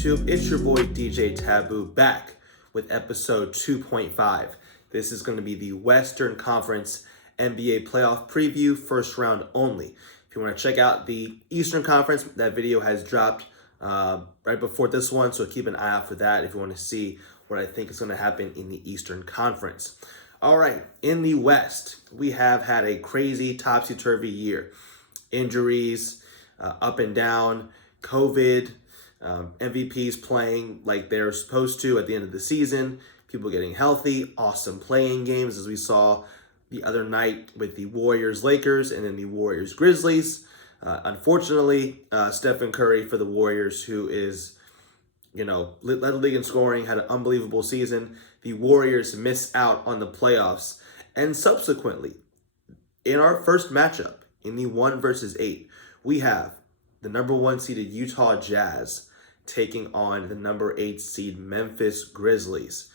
YouTube? It's your boy DJ Tabooh back with episode 2.5. This is going to be the Western Conference NBA playoff preview, first round only. If you want to check out the Eastern Conference, that video has dropped right before this one, so keep an eye out for that if you want to see what I think is going to happen in the Eastern Conference. All right, in the West, we have had a crazy topsy-turvy year. Injuries, up and down, COVID, MVPs playing like they're supposed to at the end of the season, people getting healthy, awesome playing games as we saw the other night with the Warriors-Lakers and then the Warriors-Grizzlies. Unfortunately, Stephen Curry for the Warriors, who is, led the league in scoring, had an unbelievable season. The Warriors miss out on the playoffs. And subsequently, in our first matchup, in the 1 versus 8, we have the number 1 seeded Utah Jazz taking on the number 8 seed Memphis Grizzlies.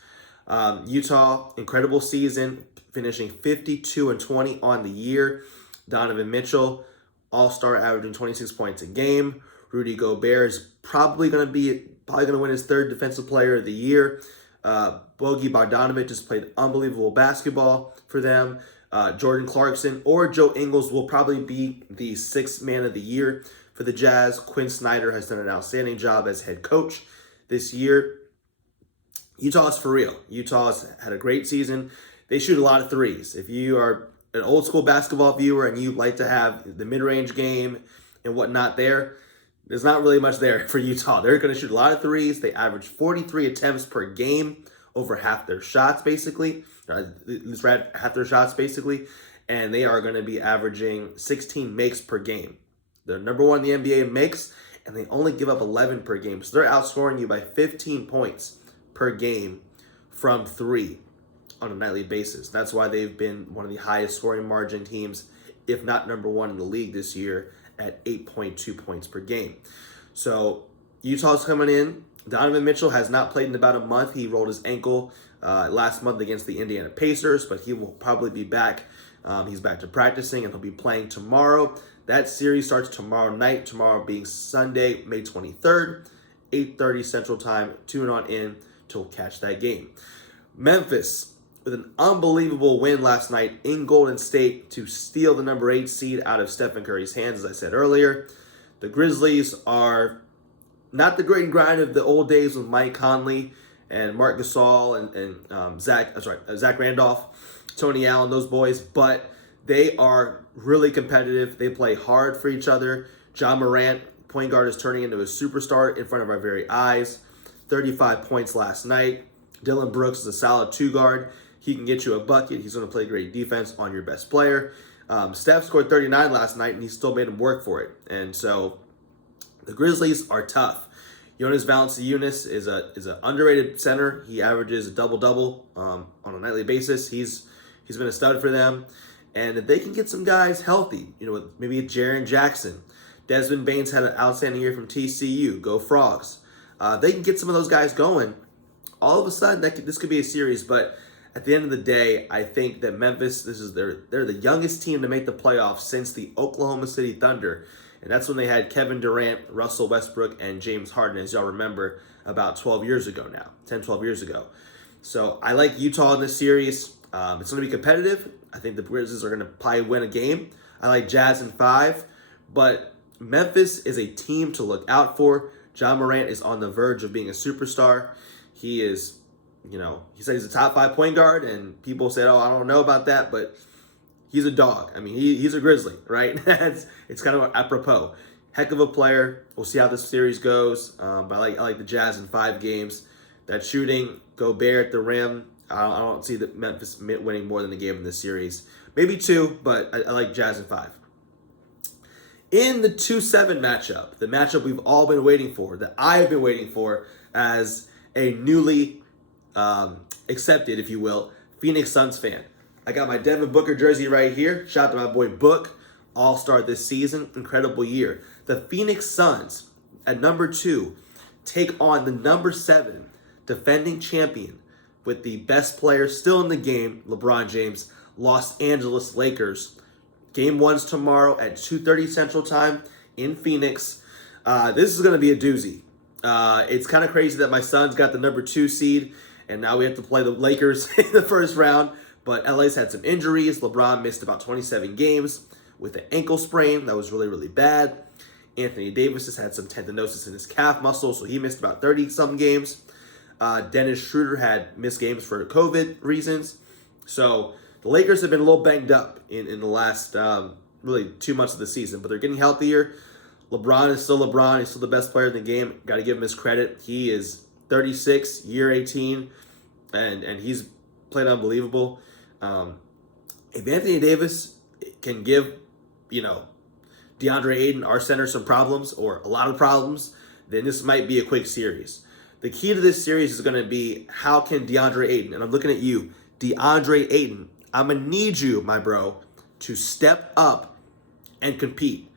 Utah, incredible season, finishing 52-20 on the year. Donovan Mitchell, all-star, averaging 26 points a game. Rudy Gobert is probably going to win his 3rd Defensive Player of the Year. Bogey Bogdanovic just played unbelievable basketball for them. Jordan Clarkson or Joe Ingles will probably be the 6th man of the year for the Jazz. Quinn Snyder has done an outstanding job as head coach this year. Utah's for real. Utah's had a great season. They shoot a lot of threes. If you are an old school basketball viewer and you like to have the mid-range game and whatnot there's not really much there for Utah. They're going to shoot a lot of threes. They average 43 attempts per game, over half their shots basically. Half their shots basically. And they are going to be averaging 16 makes per game. They're number 1 in the NBA in makes, and they only give up 11 per game. So they're outscoring you by 15 points per game from 3 on a nightly basis. That's why they've been one of the highest scoring margin teams, if not number 1 in the league this year, at 8.2 points per game. So Utah's coming in. Donovan Mitchell has not played in about a month. He rolled his ankle last month against the Indiana Pacers, but he will probably be back. He's back to practicing, and he'll be playing tomorrow. That series starts tomorrow night, tomorrow being Sunday, May 23rd, 8:30 Central Time. Tune on in to catch that game. Memphis, with an unbelievable win last night in Golden State to steal the number 8 seed out of Stephen Curry's hands, as I said earlier. The Grizzlies are not the great and grind of the old days with Mike Conley and Mark Gasol and Zach Randolph, Tony Allen, those boys, but they are really competitive. They play hard for each other. Ja Morant, point guard, is turning into a superstar in front of our very eyes. 35 points last night. Dylan Brooks is a solid 2 guard. He can get you a bucket. He's going to play great defense on your best player. Steph scored 39 last night, and he still made him work for it. And so the Grizzlies are tough. Jonas Valanciunas is an underrated center. He averages a double-double on a nightly basis. He's been a stud for them. And if they can get some guys healthy, maybe Jaren Jackson. Desmond Baines had an outstanding year from TCU. Go Frogs. They can get some of those guys going. All of a sudden, this could be a series. But at the end of the day, I think that Memphis, they're the youngest team to make the playoffs since the Oklahoma City Thunder. And that's when they had Kevin Durant, Russell Westbrook, and James Harden, as y'all remember, about 12 years ago now. 10, 12 years ago. So I like Utah in this series. It's going to be competitive. I think the Grizzlies are going to probably win a game. I like Jazz in 5. But Memphis is a team to look out for. Ja Morant is on the verge of being a superstar. He is, he said he's a top 5 point guard, and people said, oh, I don't know about that, but he's a dog. I mean, he's a Grizzly, right? It's kind of apropos. Heck of a player. We'll see how this series goes. But I like the Jazz in 5 games. That shooting, Gobert at the rim, I don't see the Memphis winning more than a game in this series. Maybe 2, but I like Jazz in 5. In the 2-7 matchup, the matchup we've all been waiting for, that I have been waiting for as a newly accepted, if you will, Phoenix Suns fan. I got my Devin Booker jersey right here. Shout out to my boy Book. All-star this season. Incredible year. The Phoenix Suns, at number 2, take on the number 7 defending champion with the best player still in the game, LeBron James, Los Angeles Lakers. Game 1's tomorrow at 2:30 Central Time in Phoenix. This is going to be a doozy. It's kind of crazy that my Suns got the number 2 seed, and now we have to play the Lakers in the first round. But LA's had some injuries. LeBron missed about 27 games with an ankle sprain. That was really, really bad. Anthony Davis has had some tendinosis in his calf muscle, so he missed about 30-some games. Dennis Schroeder had missed games for COVID reasons. So the Lakers have been a little banged up in the last really 2 months of the season, but they're getting healthier. LeBron is still LeBron. He's still the best player in the game. Got to give him his credit. He is 36, year 18, and he's played unbelievable. If Anthony Davis can give, DeAndre Ayton, our center, some problems or a lot of problems, then this might be a quick series. The key to this series is going to be how can DeAndre Ayton, and I'm looking at you, DeAndre Ayton, I'm going to need you, my bro, to step up and compete.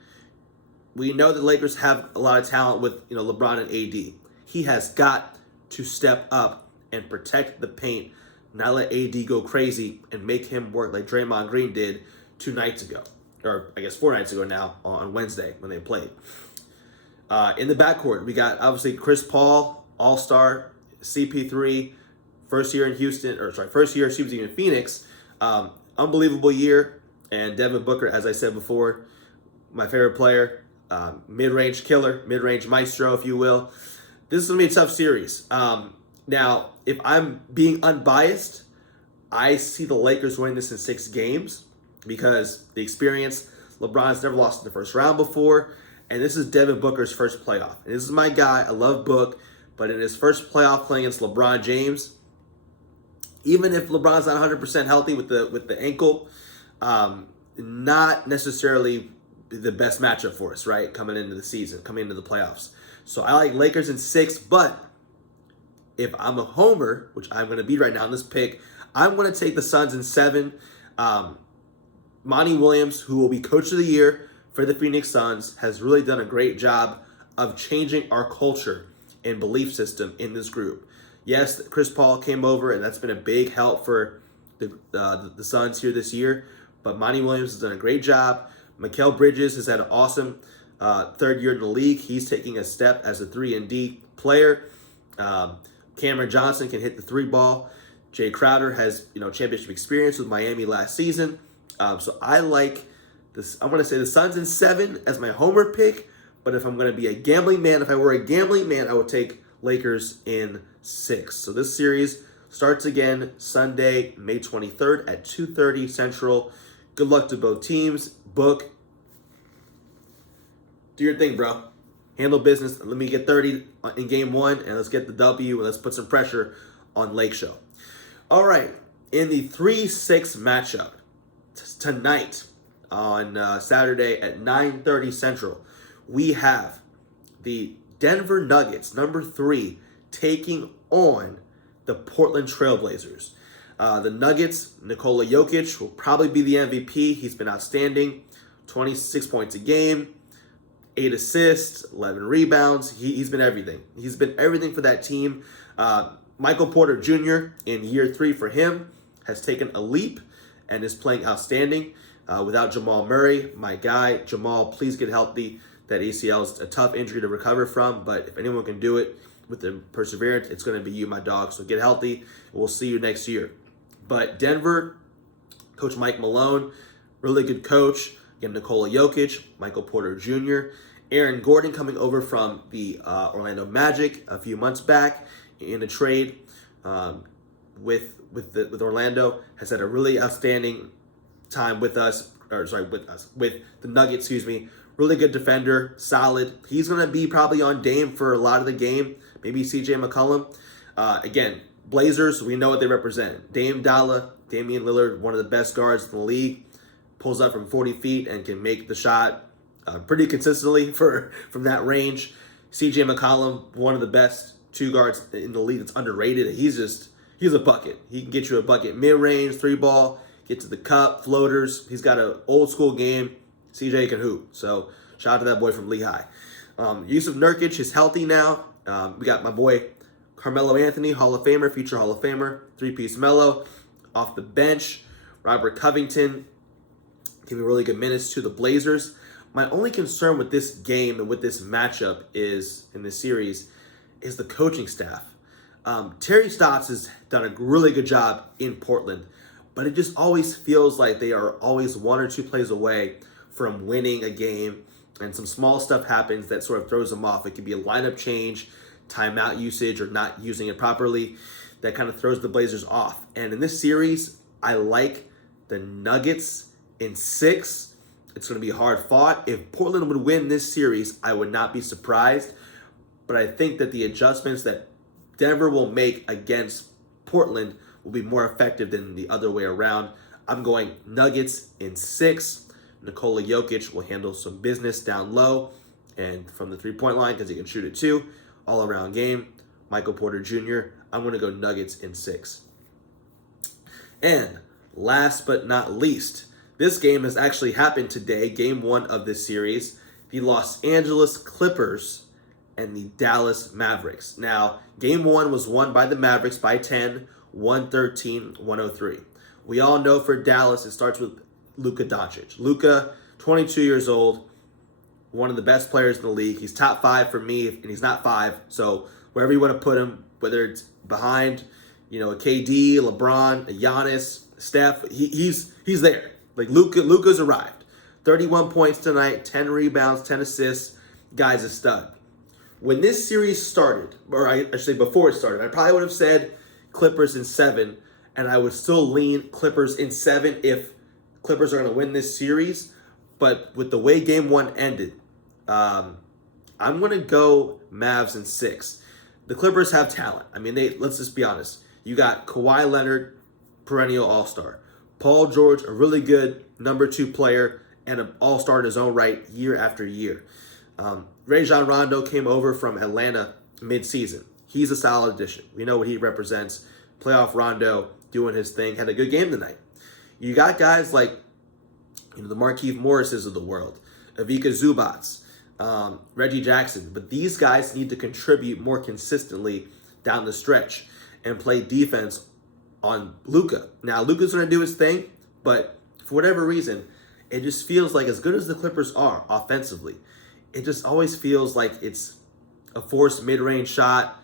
We know the Lakers have a lot of talent with LeBron and AD. He has got to step up and protect the paint, not let AD go crazy and make him work like Draymond Green did 2 nights ago. Or I guess 4 nights ago now on Wednesday when they played. In the backcourt, we got obviously Chris Paul, All-Star, CP3, first year in Phoenix. Unbelievable year. And Devin Booker, as I said before, my favorite player, mid-range killer, mid-range maestro, if you will. This is going to be a tough series. Now, if I'm being unbiased, I see the Lakers winning this in 6 games because the experience, LeBron's never lost in the first round before, and this is Devin Booker's first playoff. And this is my guy. I love Book, but in his first playoff playing against LeBron James, even if LeBron's not 100% healthy with the ankle, not necessarily the best matchup for us, right? Coming into the season, coming into the playoffs. So I like Lakers in 6, but if I'm a homer, which I'm going to be right now in this pick, I'm going to take the Suns in 7. Monty Williams, who will be Coach of the Year for the Phoenix Suns, has really done a great job of changing our culture and belief system in this group. Yes, Chris Paul came over, and that's been a big help for the Suns here this year, but Monty Williams has done a great job. Mikal Bridges has had an awesome 3rd year in the league. He's taking a step as a 3-and-D player. Cameron Johnson can hit the 3 ball. Jay Crowder has championship experience with Miami last season. So I like this. I'm going to say the Suns in 7 as my homer pick. But if I'm going to be a gambling man, if I were a gambling man, I would take Lakers in 6. So this series starts again Sunday, May 23rd at 2:30 Central. Good luck to both teams. Book. Do your thing, bro. Handle business. Let me get 30 in game 1, and let's get the W, and let's put some pressure on Lake Show. All right. In the 3-6 matchup tonight on Saturday at 9:30 Central, we have the Denver Nuggets, number 3, taking on the Portland Trailblazers. The Nuggets, Nikola Jokic will probably be the MVP. He's been outstanding. 26 points a game, 8 assists, 11 rebounds. He's been everything. He's been everything for that team. Michael Porter Jr. in year 3 for him has taken a leap and is playing outstanding. Without Jamal Murray, my guy, Jamal, please get healthy. That ACL is a tough injury to recover from, but if anyone can do it with the perseverance, it's going to be you, my dog. So get healthy. We'll see you next year. But Denver, Coach Mike Malone, really good coach. Again, Nikola Jokic, Michael Porter Jr., Aaron Gordon coming over from the Orlando Magic a few months back in a trade with Orlando, has had a really outstanding time with the Nuggets, Really good defender, solid. He's going to be probably on Dame for a lot of the game, maybe CJ McCollum. Again, Blazers, we know what they represent. Dame Dalla, Damian Lillard, one of the best guards in the league, pulls up from 40 feet and can make the shot pretty consistently from that range. CJ McCollum, one of the best 2 guards in the league that's underrated. He's a bucket. He can get you a bucket mid-range, 3-ball, get to the cup, floaters. He's got an old-school game. CJ can hoop. So shout out to that boy from Lehigh. Yusuf Nurkic is healthy now. We got my boy Carmelo Anthony, Hall of Famer, future Hall of Famer, 3-piece Melo. Off the bench, Robert Covington giving really good minutes to the Blazers. My only concern with this game and with this matchup is, in this series, is the coaching staff. Terry Stotts has done a really good job in Portland, but it just always feels like they are always one or two plays away from winning a game, and some small stuff happens that sort of throws them off. It could be a lineup change, timeout usage, or not using it properly that kind of throws the Blazers off. And in this series, I like the Nuggets in 6. It's going to be hard fought. If Portland would win this series, I would not be surprised. But I think that the adjustments that Denver will make against Portland will be more effective than the other way around. I'm going Nuggets in 6. Nikola Jokic will handle some business down low and from the three-point line because he can shoot it too. All-around game. Michael Porter Jr. I'm going to go Nuggets in 6. And last but not least, this game has actually happened today, game 1 of this series. The Los Angeles Clippers and the Dallas Mavericks. Now, game 1 was won by the Mavericks by 10, 113-103. We all know for Dallas, it starts with Luka Doncic. Luka, 22 years old, one of the best players in the league. He's top 5 for me, and he's not 5. So wherever you want to put him, whether it's behind, a KD, LeBron, a Giannis, Steph, he's there. Like Luka's arrived. 31 points tonight, 10 rebounds, 10 assists. Guy's a stud. When this series started, or I should say before it started, I probably would have said Clippers in 7, and I would still lean Clippers in 7 if Clippers are going to win this series. But with the way game 1 ended, I'm going to go Mavs in 6. The Clippers have talent. I mean, let's just be honest. You got Kawhi Leonard, perennial all-star. Paul George, a really good number 2 player and an all-star in his own right year after year. Rajon Rondo came over from Atlanta mid-season. He's a solid addition. We know what he represents. Playoff Rondo doing his thing. Had a good game tonight. You got guys like the Markieff Morrises of the world, Ivica Zubats, Reggie Jackson. But these guys need to contribute more consistently down the stretch and play defense on Luka. Now, Luka's going to do his thing, but for whatever reason, it just feels like as good as the Clippers are offensively, it just always feels like it's a forced mid-range shot,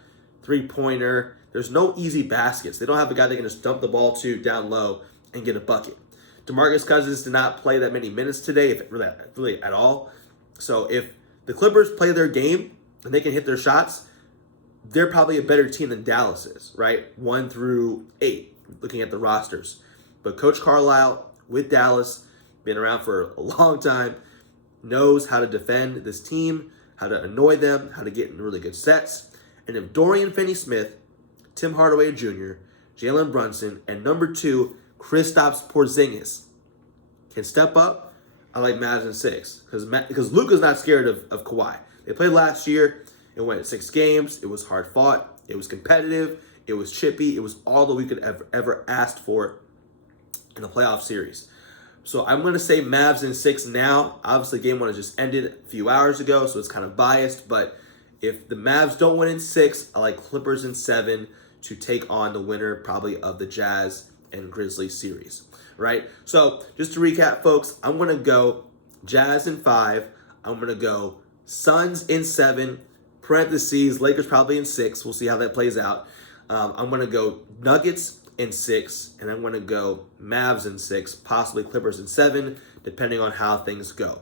three-pointer. There's no easy baskets. They don't have a guy they can just dump the ball to down low and get a bucket. DeMarcus Cousins did not play that many minutes today, if really at all. So if the Clippers play their game and they can hit their shots, they're probably a better team than Dallas is, right? 1 through 8, looking at the rosters. But Coach Carlisle with Dallas, been around for a long time, knows how to defend this team, how to annoy them, how to get in really good sets. And if Dorian Finney-Smith, Tim Hardaway Jr., Jalen Brunson, and number 2, Kristaps Porzingis can step up, I like Mavs in 6. Because Luka's not scared of Kawhi. They played last year. It went 6 games. It was hard fought. It was competitive. It was chippy. It was all that we could ever asked for in a playoff series. So I'm going to say Mavs in 6 now. Obviously, game 1 has just ended a few hours ago, so it's kind of biased. But if the Mavs don't win in 6, I like Clippers in 7 to take on the winner probably of the Jazz and Grizzlies series, right? So just to recap, folks, I'm going to go Jazz in 5. I'm going to go Suns in 7. Parentheses, Lakers probably in 6. We'll see how that plays out. I'm going to go Nuggets in 6, and I'm going to go Mavs in 6, possibly Clippers in 7, depending on how things go.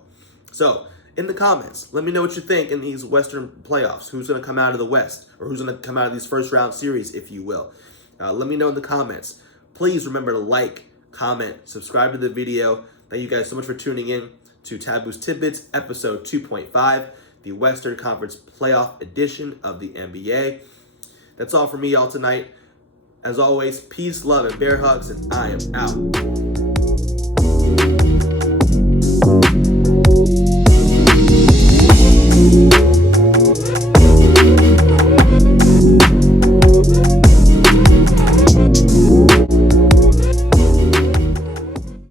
So, in the comments, let me know what you think in these Western playoffs. Who's going to come out of the West, or who's going to come out of these first-round series, if you will. Let me know in the comments. Please remember to like, comment, subscribe to the video. Thank you guys so much for tuning in to Tabooh's Tidbits, episode 2.5. The Western Conference Playoff edition of the NBA. That's all for me, y'all, tonight. As always, peace, love, and bear hugs, and I am out.